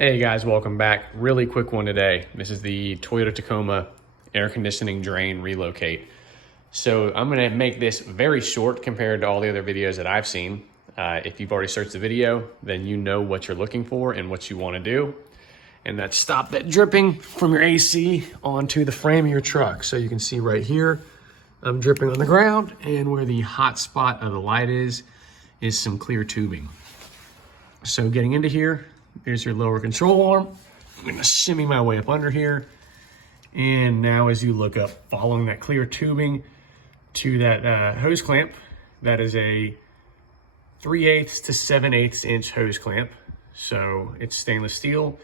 Hey guys, welcome back. Really quick one today. This is the Toyota Tacoma air conditioning drain relocate. So I'm gonna make this very short compared to all the other videos that I've seen. If you've already searched the video, then you know what you're looking for and what you wanna do. And that's stop that dripping from your AC onto the frame of your truck. So you can see right here, I'm dripping on the ground, and where the hot spot of the light is some clear tubing. So getting into here, there's your lower control arm. I'm gonna shimmy my way up under here. And now as you look up, following that clear tubing to that hose clamp, that is a 3/8 to 7/8 inch hose clamp. So it's stainless steel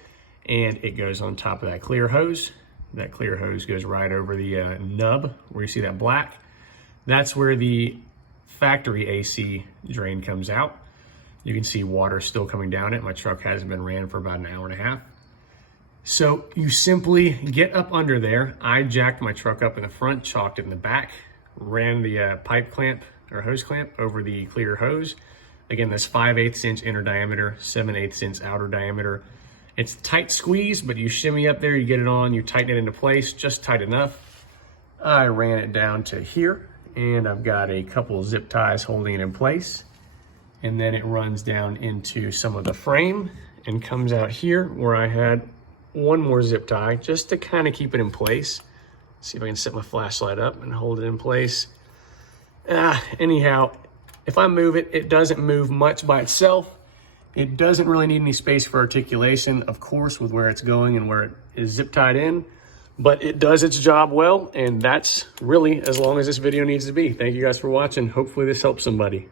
and it goes on top of that clear hose. That clear hose goes right over the nub where you see that black. That's where the factory AC drain comes out. You can see water still coming down it. My truck hasn't been ran for about an hour and a half. So you simply get up under there. I jacked my truck up in the front, chalked it in the back, ran the pipe clamp or hose clamp over the clear hose. Again, that's 5/8 inch inner diameter, 7/8 inch outer diameter. It's tight squeeze, but you shimmy up there, you get it on, you tighten it into place, just tight enough. I ran it down to here, and I've got a couple of zip ties holding it in place. And then it runs down into some of the frame and comes out here where I had one more zip tie just to kind of keep it in place. See if I can set my flashlight up and hold it in place. Anyhow, if I move it, it doesn't move much by itself. It doesn't really need any space for articulation, of course, with where it's going and where it is zip tied in, but it does its job well, and that's really as long as this video needs to be. Thank you guys for watching. Hopefully this helps somebody.